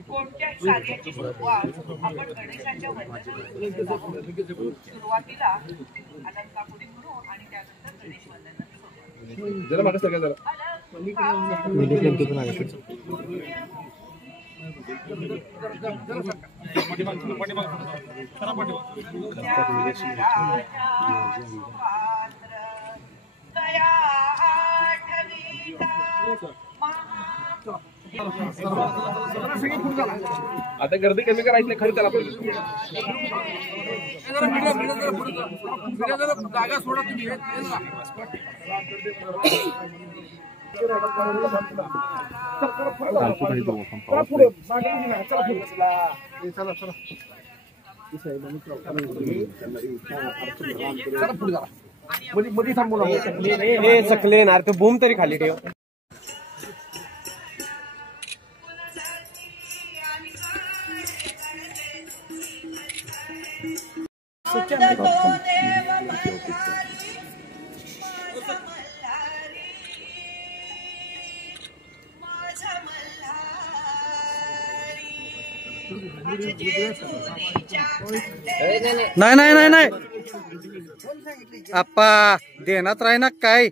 कोणत्याही कार्याची सुरुवात आपण गणेशाच्या वंदनातून सुरुवातीला अलंकापुरी म्हणू आणि त्यानंतर गणेश वंदनात जरा मागे सगळं जरा आता गर्दी कमी करायची खरं त्याला जागा सोडा तुम्ही सकले ना तो बूम तरी खाली ठेव नाही नाही नाही नाही आप्पा देण्यात राही ना काय